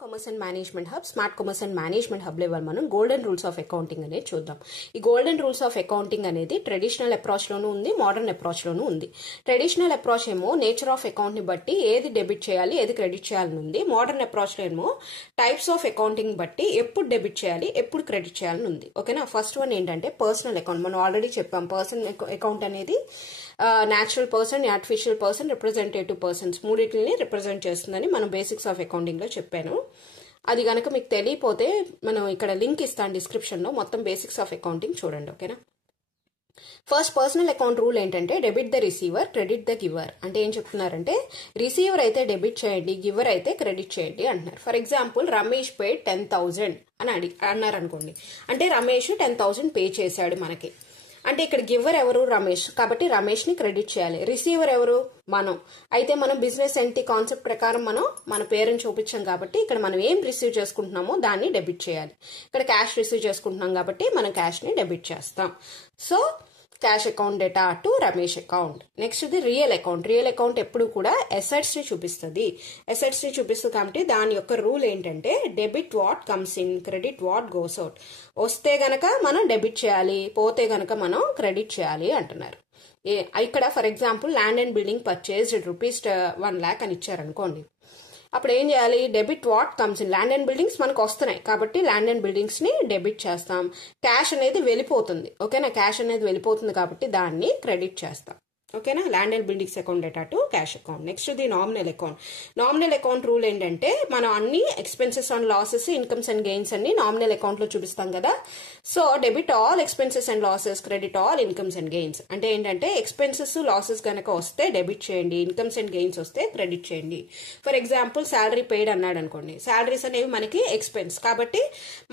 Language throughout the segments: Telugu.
Commerce and management hub smart commerce and management hub level మనం గోల్డెన్ రూల్స్ ఆఫ్ అకౌంటింగ్ అనేది చూద్దాం. ఈ గోల్డెన్ రూల్స్ ఆఫ్ అకౌంటింగ్ అనేది ట్రెడిషనల్ అప్రోచ్ లోనూ ఉంది, మోడర్న్ అప్రోచ్ లోనూ ఉంది. ట్రెడిషనల్ అప్రోచ్ ఏమో నేచర్ ఆఫ్ అకౌంట్ ని బట్టి ఏది డెబిట్ చేయాలి ఏది క్రెడిట్ చేయాలని ఉంది. మోడర్న్ అప్రోచ్ లో ఏమో టైప్స్ ఆఫ్ అకౌంటింగ్ బట్టి ఎప్పుడు డెబిట్ చేయాలి ఎప్పుడు క్రెడిట్ చేయాలని ఉంది. ఓకేనా. ఫస్ట్ వన్ ఏంటంటే పర్సనల్ అకౌంట్. మనం ఆల్రెడీ చెప్పాం పర్సనల్ అకౌంట్ అనేది natural person, artificial person, representative persons మూడింటిని రిప్రజెంట్ చేస్తుందని మనం బేసిక్స్ ఆఫ్ అకౌంటింగ్ లో చెప్పాను. అది కనుక మీకు తెలియపోతే మనం ఇక్కడ లింక్ ఇస్తాను డిస్క్రిప్షన్ లో, మొత్తం బేసిక్స్ ఆఫ్ అకౌంటింగ్ చూడండి. ఓకేనా. ఫస్ట్ పర్సనల్ అకౌంట్ రూల్ ఏంటంటే debit the receiver, credit the giver. అంటే ఏం చెప్తున్నారంటే రిసీవర్ అయితే డెబిట్ చేయండి, గివర్ అయితే క్రెడిట్ చేయండి అంటున్నారు. ఫర్ ఎగ్జాంపుల్ రమేష్ పేడ్ 10,000 అని అన్నారు అనుకోండి. అంటే రమేష్ 10,000 పే చేశాడు మనకి. అంటే ఇక్కడ గివర్ ఎవరు? రమేష్. కాబట్టి రమేష్ ని క్రెడిట్ చేయాలి. రిసీవర్ ఎవరు? మనం. అయితే మనం బిజినెస్ ఎంటిటీ కాన్సెప్ట్ ప్రకారం మనం మన పేరుని చూపించాం కాబట్టి ఇక్కడ మనం ఏం రిసీవ్ చేసుకుంటున్నామో దాన్ని డెబిట్ చేయాలి. ఇక్కడ క్యాష్ రిసీవ్ చేసుకుంటున్నాం కాబట్టి మనం క్యాష్ ని డెబిట్ చేస్తాం. So cash account data to Ramesh account. Next ఇది రియల్ అకౌంట్. రియల్ అకౌంట్ ఎప్పుడు కూడా అసెట్స్ ని చూపిస్తుంది. అసెట్స్ ని చూపిస్తుంది కాబట్టి దాని యొక్క రూల్ ఏంటంటే debit what comes in, credit what goes out. వస్తే గనక మనం డెబిట్ చేయాలి, పోతే గనక మనం క్రెడిట్ చేయాలి అంటున్నారు. ఇక్కడ for example land and building purchased ₹1 lakh అని ఇచ్చారనుకోండి. అప్పుడు ఏం చేయాలి? Debit what comes in. Land and buildings మనకు వస్తున్నాయి కాబట్టి ల్యాండ్ అండ్ బిల్డింగ్స్ ని డెబిట్ చేస్తాం. క్యాష్ అనేది వెళ్ళిపోతుంది. ఓకేనా. క్యాష్ అనేది వెళ్ళిపోతుంది కాబట్టి దాన్ని క్రెడిట్ చేస్తాం. ఓకేనా. Land and buildings account data to cash account. Next the nominal account. Nominal account rule ఏంటంటే మనం అన్ని expenses and losses, incomes and gains అన్ని నామినల్ అకౌంట్ లో చూపిస్తాం కదా. So debit all expenses and losses, credit all incomes and gains. అంటే ఏంటంటే ఎక్స్పెన్సెస్ లాసెస్ కనుక వస్తే డెబిట్ చేయండి, ఇన్కమ్స్ అండ్ గెయిన్స్ వస్తే క్రెడిట్ చేయండి. ఫర్ ఎగ్జాంపుల్ శాలరీ పెయిడ్ అన్నాడు అనుకోండి. శాలరీస్ అనేవి మనకి ఎక్స్పెన్స్ కాబట్టి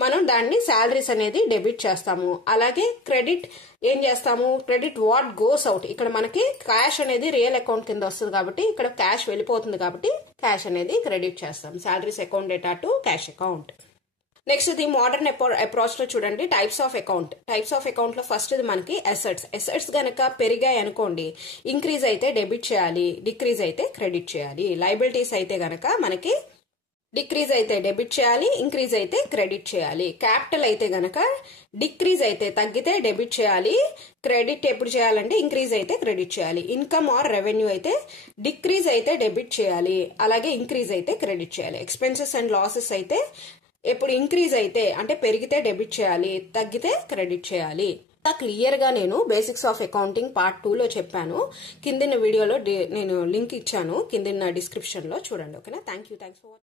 మనం దాన్ని శాలరీస్ అనేది డెబిట్ చేస్తాము. అలాగే క్రెడిట్ ఏం చేస్తాము? Credit what goes out. ఇక్కడ మనకి క్యాష్ అనేది రియల్ అకౌంట్ కింద వస్తుంది కాబట్టి ఇక్కడ క్యాష్ వెళ్ళిపోతుంది కాబట్టి క్యాష్ అనేది క్రెడిట్ చేస్తాం. Salaries account data to cash account. Next ఇది మోడర్న్ అప్రోచ్ లో చూడండి types of account. Types of account లో ఫస్ట్ ఇది మనకి అసెట్స్. అసెట్స్ గనక పెరిగాయి అనుకోండి, ఇంక్రీజ్ అయితే డెబిట్ చేయాలి, డిక్రీజ్ అయితే క్రెడిట్ చేయాలి. లయబిలిటీస్ అయితే గనక మనకి డిక్రీజ్ అయితే డెబిట్ చేయాలి, ఇంక్రీజ్ అయితే క్రెడిట్ చేయాలి. క్యాపిటల్ అయితే గనక డిక్రీజ్ అయితే తగ్గితే డెబిట్ చేయాలి, క్రెడిట్ ఎప్పుడు చేయాలంటే ఇంక్రీజ్ అయితే క్రెడిట్ చేయాలి. ఇన్కమ్ ఆర్ రెవెన్యూ అయితే డిక్రీజ్ అయితే డెబిట్ చేయాలి, అలాగే ఇంక్రీజ్ అయితే క్రెడిట్ చేయాలి. ఎక్స్పెన్సెస్ అండ్ లాసెస్ అయితే ఎప్పుడు ఇంక్రీజ్ అయితే అంటే పెరిగితే డెబిట్ చేయాలి, తగ్గితే క్రెడిట్ చేయాలి. క్లియర్ గా నేను బేసిక్స్ ఆఫ్ అకౌంటింగ్ పార్ట్ 2 లో చెప్పాను. కిందిన వీడియోలో నేను లింక్ ఇచ్చాను, కిందిన డిస్క్రిప్షన్ లో చూడండి. ఓకేనా. Thank you. Thanks for watching.